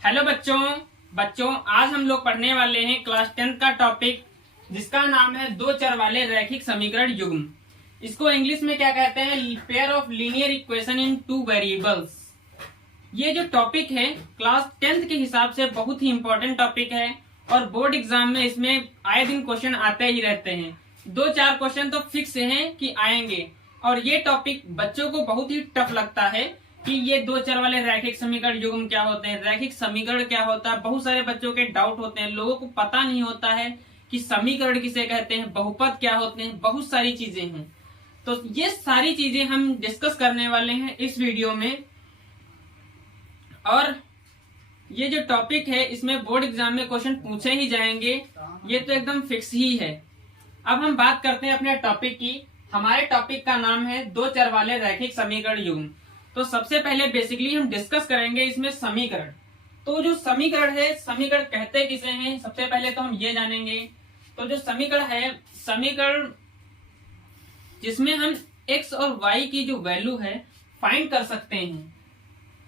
Hello बच्चों बच्चों आज हम लोग पढ़ने वाले हैं क्लास 10 का टॉपिक जिसका नाम है दो चर वाले रैखिक समीकरण युग्म। इसको इंग्लिश में क्या कहते हैं? Pair of linear equation in two variables. ये जो टॉपिक है क्लास 10th के हिसाब से बहुत ही इंपॉर्टेंट टॉपिक है और बोर्ड एग्जाम में इसमें आए दिन क्वेश्चन आते ही रहते हैं। 2-4 क्वेश्चन तो फिक्स हैं कि आएंगे और ये टॉपिक बच्चों को बहुत ही टफ लगता है कि ये दो चर वाले रैखिक समीकरण युग्म क्या होते हैं, रैखिक समीकरण क्या होता है। बहुत सारे बच्चों के डाउट होते हैं, लोगों को पता नहीं होता है कि समीकरण किसे कहते हैं, बहुपद क्या होते हैं, बहुत सारी चीजें हैं। तो ये सारी चीजें हम डिस्कस करने वाले हैं इस वीडियो में। और ये जो टॉपिक है इसमें बोर्ड एग्जाम में क्वेश्चन पूछे ही जाएंगे, ये तो एकदम फिक्स ही है। अब हम बात करते हैं अपने टॉपिक की। हमारे टॉपिक का नाम है दो चर वाले रैखिक समीकरण युग्म। तो सबसे पहले बेसिकली हम डिस्कस करेंगे इसमें समीकरण। तो जो समीकरण है, समीकरण कहते किसे हैं, सबसे पहले तो हम ये जानेंगे। तो जो समीकरण है, समीकरण जिसमें हम x और y की जो वैल्यू है फाइंड कर सकते हैं।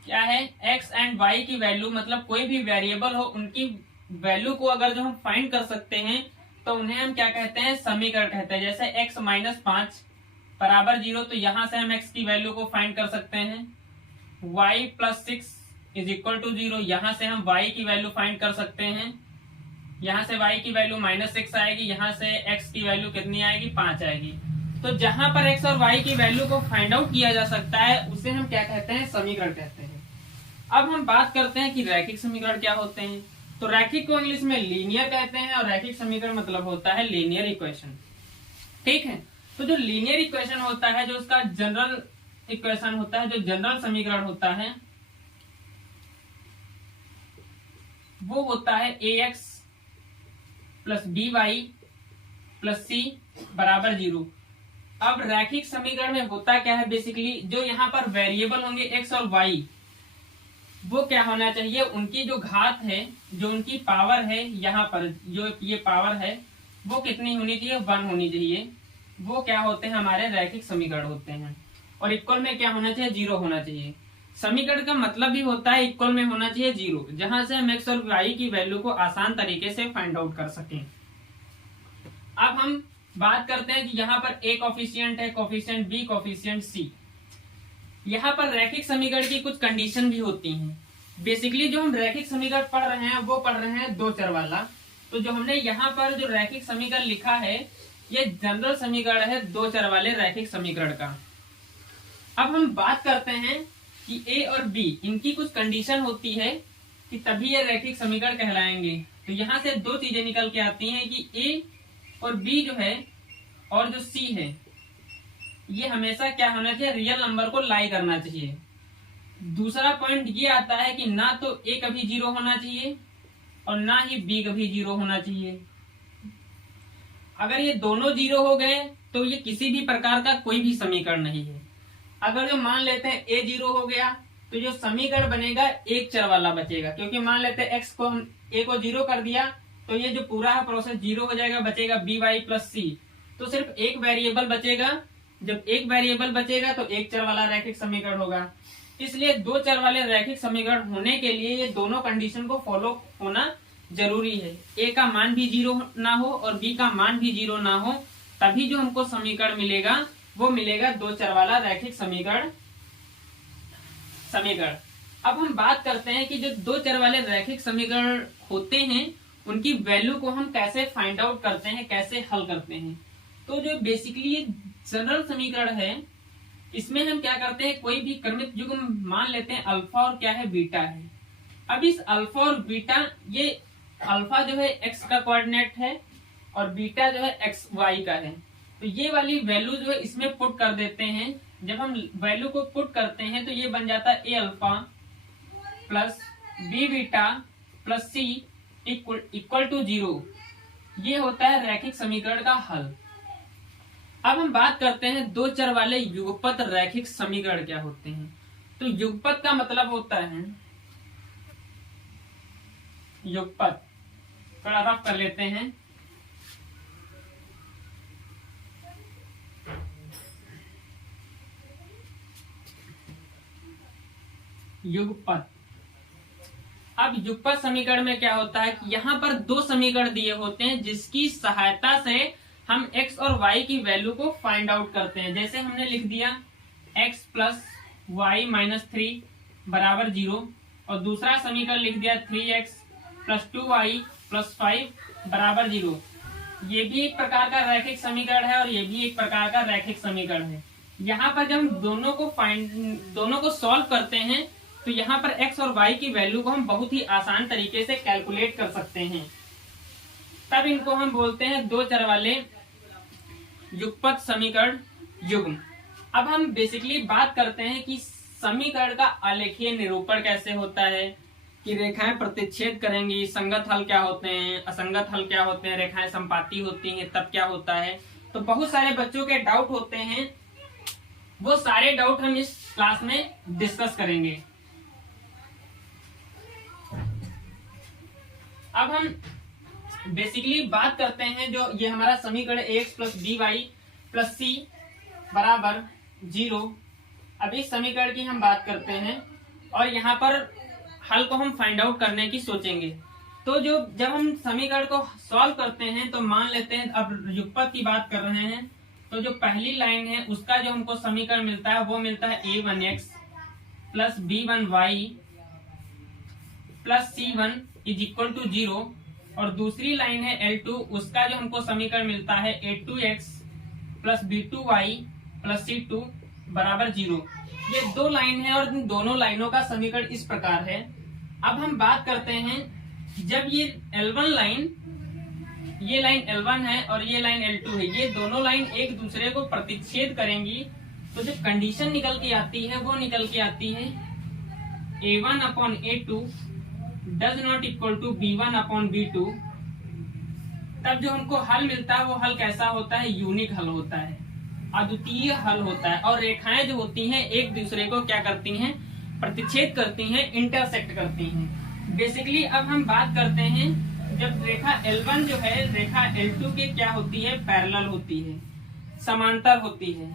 क्या है? x एंड y की वैल्यू, मतलब कोई भी वेरिएबल हो उनकी वैल्यू को अगर जो हम फाइंड कर सकते हैं तो उन्हें हम क्या कहते हैं? समीकरण कहते हैं। जैसे x माइनस 5 बराबर 0, तो यहां से हम x की वैल्यू को फाइंड कर सकते हैं। y plus 6 is equal to 0, यहां से हम y की वैल्यू फाइंड कर सकते हैं। यहां से y की वैल्यू माइनस 6 आएगी, यहां से x की वैल्यू कितनी आएगी? 5 आएगी। तो जहां पर x और y की वैल्यू को फाइंड आउट किया जा सकता है उसे हम क्या कहते हैं? समीकरण कहते हैं। अब हम बात करते हैं कि रैखिक समीकरण क्या होते हैं। तो रैखिक को इंग्लिश में लीनियर कहते हैं और रैखिक समीकरण मतलब होता है लीनियर इक्वेशन। ठीक है। तो जो लीनियर इक्वेशन होता है, जो उसका जनरल इक्वेशन होता है, जो जनरल समीकरण होता है, वो होता है ax plus by plus c बराबर 0। अब रैखिक समीकरण में होता क्या है? बेसिकली जो यहाँ पर वेरिएबल होंगे x और y, वो क्या होना चाहिए? उनकी जो घात है, जो उनकी पावर है, यहाँ पर जो ये पावर है वो कितनी होनी चाहिए? 1 होनी चाहिए। वो क्या होते हैं? हमारे रैखिक समीकरण होते हैं। और इक्वल में क्या होना चाहिए? 0 होना चाहिए। समीकरण का मतलब भी होता है इक्वल में होना चाहिए 0, जहां से हम x और y की वैल्यू को आसान तरीके से फाइंड आउट कर सकें। अब हम बात करते हैं कि यहाँ पर a कोफिशिएंट है, कोफिशिएंट b, कोफिशिएंट c। यहाँ पर रैखिक समीकरण की कुछ कंडीशन भी होती हैं। बेसिकली जो हम रैखिक समीकरण पढ़ रहे हैं वो पढ़ रहे हैं दो चर वाला। तो जो हमने यहाँ पर जो रैखिक समीकरण लिखा है ये जनरल समीकरण है दो चर वाले रैखिक समीकरण का। अब हम बात करते हैं कि a और b, इनकी कुछ कंडीशन होती है कि तभी ये रैखिक समीकरण कहलाएंगे। तो यहाँ से दो चीजें निकल के आती हैं कि a और b जो है और जो c है, ये हमेशा क्या होना चाहिए? रियल नंबर को लाई करना चाहिए। दूसरा पॉइंट ये आता है कि ना तो a कभी 0 होना चाहिए और ना ही b कभी 0 होना चाहिए। अगर ये दोनों 0 हो गए तो ये किसी भी प्रकार का कोई भी समीकरण नहीं है। अगर जो मान लेते हैं a 0 हो गया तो जो समीकरण बनेगा एक चर वाला बचेगा, क्योंकि मान लेते हैं x को हम a को 0 कर दिया तो ये जो पूरा है प्रोसेस 0 हो जाएगा, बचेगा by प्लस c। तो सिर्फ एक वेरिएबल बचेगा। जब एक वेरिएबल बचेगा तो एक चर वाला रैखिक समीकरण होगा। इसलिए दो चर वाले रैखिक समीकरण होने के लिए ये दोनों कंडीशन को फॉलो होना जरूरी है। a का मान भी 0 ना हो और b का मान भी 0 ना हो, तभी जो हमको समीकरण मिलेगा वो मिलेगा दो चर वाला रैखिक समीकरण। अब हम बात करते हैं कि जो दो चर वाले रैखिक समीकरण होते हैं उनकी वैल्यू को हम कैसे फाइंड आउट करते हैं, कैसे हल करते हैं। तो जो बेसिकली जनरल समीकरण है इसमें हम क्या करते हैं? कोई भी क्रमिक युग्म मान लेते हैं, अल्फा और क्या है? बीटा है। अब इस अल्फा और बीटा, ये अल्फा जो है x का कोऑर्डिनेट है और बीटा जो है एक्स वाई का है। तो ये वाली वैल्यू जो है इसमें पुट कर देते हैं। जब हम वैल्यू को पुट करते हैं तो ये बन जाता है a alpha plus b beta plus c equal to 0। ये होता है रैखिक समीकरण का हल। अब हम बात करते हैं दो चर वाले युगपत रैखिक समीकरण क्या होते हैं। तो युगपत का मतलब होता है, युगपत थोड़ा रफ कर लेते हैं। युगपत अब युगपत समीकरण में क्या होता है कि यहाँ पर दो समीकरण दिए होते हैं जिसकी सहायता से हम x और y की वैल्यू को फाइंड आउट करते हैं। जैसे हमने लिख दिया x प्लस वाई माइनस 3 बराबर 0 और दूसरा समीकरण लिख दिया 3x प्लस 2y प्लस 5 बराबर 0। ये भी एक प्रकार का रैखिक समीकरण है और ये भी एक प्रकार का रैखिक समीकरण है। यहाँ पर जब हम दोनों को सॉल्व करते हैं तो यहाँ पर x और y की वैल्यू को हम बहुत ही आसान तरीके से कैलकुलेट कर सकते हैं। तब इनको हम बोलते हैं दो चर वाले युगपत समीकरण युग्म। अब हम बेसिकली बात करते हैं कि समीकरण का आलेखीय निरूपण कैसे होता है, कि रेखाएं प्रतिच्छेद करेंगी, संगत हल क्या होते हैं, असंगत हल क्या होते हैं, रेखाएं संपाती होती हैं तब क्या होता है। तो बहुत सारे बच्चों के डाउट होते हैं, वो सारे डाउट हम इस क्लास में डिस्कस करेंगे। अब हम बेसिकली बात करते हैं जो ये हमारा समीकरण ax plus b y plus c बराबर 0। अब इस समीकरण की हम बात करते हैं और यहाँ पर हल को हम फाइंड आउट करने की सोचेंगे। तो जब हम समीकरण को सॉल्व करते हैं तो मान लेते हैं, अब युगपत की बात कर रहे हैं, तो जो पहली लाइन है उसका जो हमको समीकरण मिलता है वो मिलता है a1x plus b1y plus c1 is equal to 0 और दूसरी लाइन है L2, उसका जो हमको समीकरण मिलता है a2x plus b2y plus c2 बराबर 0। ये दो लाइन है और इन दोनों लाइनों का समीकरण इस प्रकार है। अब हम बात करते हैं, जब ये L1 लाइन, ये लाइन L1 है और ये लाइन L2 है, ये दोनों लाइन एक दूसरे को प्रतिच्छेद करेंगी तो जो कंडीशन निकल के आती है वो निकल के आती है a1 upon a2 does not equal to b1 upon b2। तब जो हमको हल मिलता है वो हल कैसा होता है, यूनिक हल होता है, अद्वितीय हल होता है। और रेखाएं जो होती हैं एक दूसरे को क्या करती हैं, प्रतिच्छेद करती हैं, इंटरसेक्ट करती हैं। बेसिकली अब हम बात करते हैं, जब रेखा L1 जो है रेखा L2 के क्या होती है, पैरेलल होती है, समांतर होती है।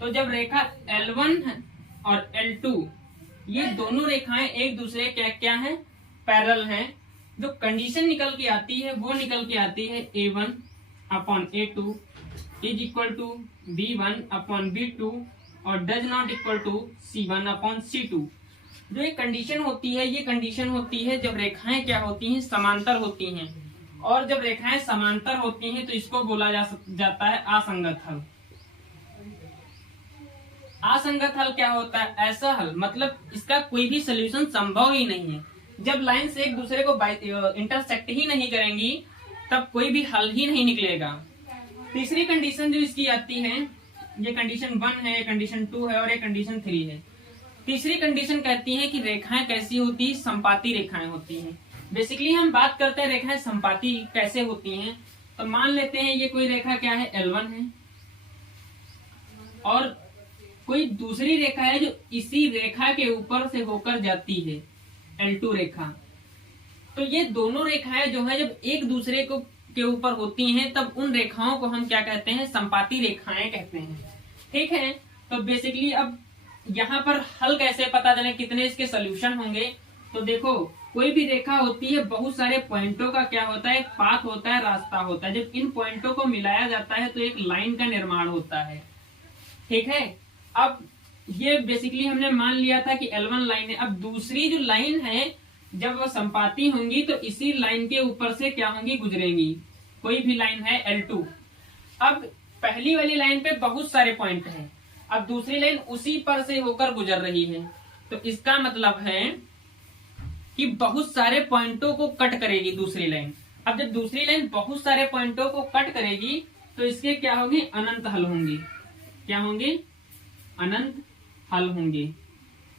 तो जब रेखा L1 और L2 ये दोनों रेखाएं एक दूसरे क्या है, पैरेलल हैं, जो कंडीशन निकल के आती है वो निकल के आती है a1 upon a2 is equal to b1 upon b2 और does not equal to c1 upon c2। जो ये कंडीशन होती है, ये कंडीशन होती है जब रेखाएं क्या होती हैं, समांतर होती हैं। और जब रेखाएं समांतर होती हैं तो इसको बोला जाता है असंगत हल। असंगत हल क्या होता है, ऐसा हल मतलब इसका कोई भी सोल्यूशन संभव ही नहीं है। जब लाइन से एक दूसरे को इंटरसेक्ट ही नहीं करेंगी तब कोई भी हल ही नहीं निकलेगा। तीसरी कंडीशन जो इसकी आती है, ये कंडीशन 1 है, कंडीशन 2 है और ये कंडीशन 3 है। तीसरी कंडीशन कहती है कि रेखाएं कैसी होती है, संपाती रेखाएं होती हैं। बेसिकली हम बात करते हैं रेखाएं संपाती कैसे होती हैं। तो मान लेते हैं ये कोई रेखा क्या है, L1 है और कोई दूसरी रेखा है जो इसी रेखा के ऊपर से होकर जाती है, L2 रेखा। तो ये दोनों रेखाएं जो है जब एक दूसरे को के ऊपर होती हैं तब उन रेखाओं को हम क्या कहते हैं, संपाती रेखाएं कहते हैं। ठीक है, तो बेसिकली अब यहाँ पर हल कैसे पता चले, कितने इसके सोल्यूशन होंगे। तो देखो कोई भी रेखा होती है, बहुत सारे पॉइंटों का क्या होता है, एक पाथ होता है, रास्ता होता है। जब इन पॉइंटों को मिलाया जाता है तो एक लाइन का निर्माण होता है। ठीक है, अब ये बेसिकली हमने मान लिया था कि L1 लाइन है। अब दूसरी जो लाइन है जब वो संपाती होंगी तो इसी लाइन के ऊपर से क्या होंगी, गुजरेंगी। कोई भी लाइन है L2, अब पहली वाली लाइन पे बहुत सारे पॉइंट हैं, अब दूसरी लाइन उसी पर से होकर गुजर रही है। तो इसका मतलब है कि बहुत सारे पॉइंटों को कट करेगी दूसरी लाइन। अब जब दूसरी लाइन बहुत सारे पॉइंटों को कट करेगी तो इसके क्या होंगे, अनंत हल होंगे। क्या होंगे, अनंत हल होंगे।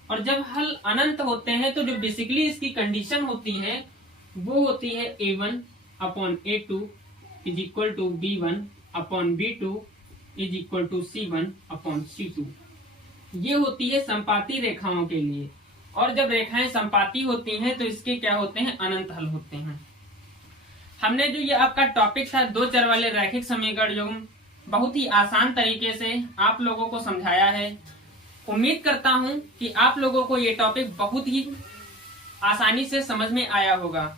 और जब हल अनंत होते हैं तो जो बेसिकली इसकी कंडीशन होती है वो होती है a1 upon a2 is equal to b1 upon b2 is equal to c1 upon c2। ये होती है संपाती रेखाओं के लिए। और जब रेखाएं संपाती होती हैं तो इसके क्या होते हैं, अनंत हल होते हैं। हमने जो ये आपका टॉपिक था दो चर वाले रैखिक समीकरण युग्म, बहुत ही आसान तरीके से आप लोगों को समझाया है। उम्मीद करता हूं कि आप लोगों को ये टॉपिक बहुत ही आसानी से समझ में आया होगा।